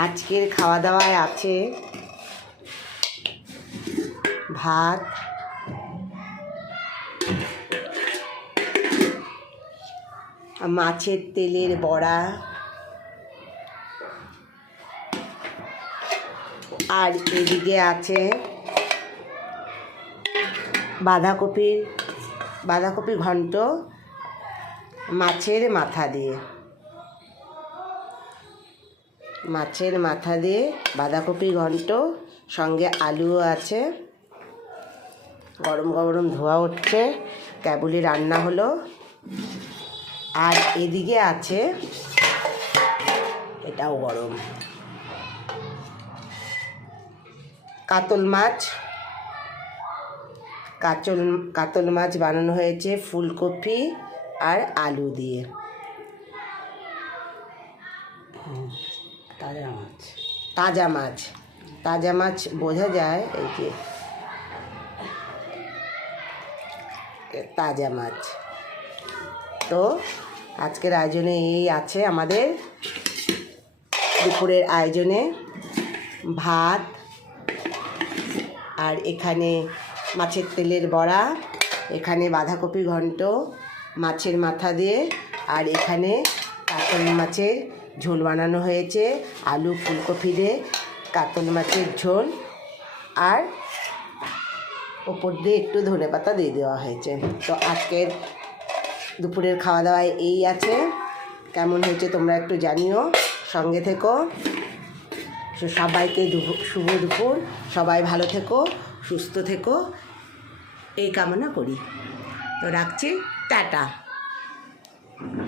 আজকের খাওয়া দাওয়ায় আছে ভাত, মাছের তেলের বড়া, আর এদিকে আছে বাঁধাকপি ঘন্ট মাছের মাথা দিয়ে বাঁধাকপি ঘন্ট, সঙ্গে আলুও আছে। গরম গরম ধোয়া উঠছে, কেবলই রান্না হলো। আর এদিকে আছে, এটাও গরম, কাতল মাছ বানানো হয়েছে ফুলকপি আর আলু দিয়ে। তাজা মাছ বোঝা যায়, এই যে তাজা মাছ। তো আজকের আয়োজনে এই আছে আমাদের দুপুরের আয়োজনে ভাত, আর এখানে মাছের তেলের বড়া, এখানে বাঁধাকপি ঘন্ট মাছের মাথা দিয়ে, আর এখানে কাতল মাছের ঝোল বানানো হয়েছে আলু ফুলকপি দিয়ে, কাতল মাছের ঝোল, আর ওপর দিয়ে একটু ধনেপাতা দিয়ে দেওয়া হয়েছে। তো আজকের দুপুরের খাওয়া দাওয়ায় এই আছে। কেমন হয়েছে তোমরা একটু জানিও, সঙ্গে থেকো। সবাইকে শুভ দুপুর, সবাই ভালো থেকো, সুস্থ থেকো, এই কামনা করি। তো রাখছি, টাটা।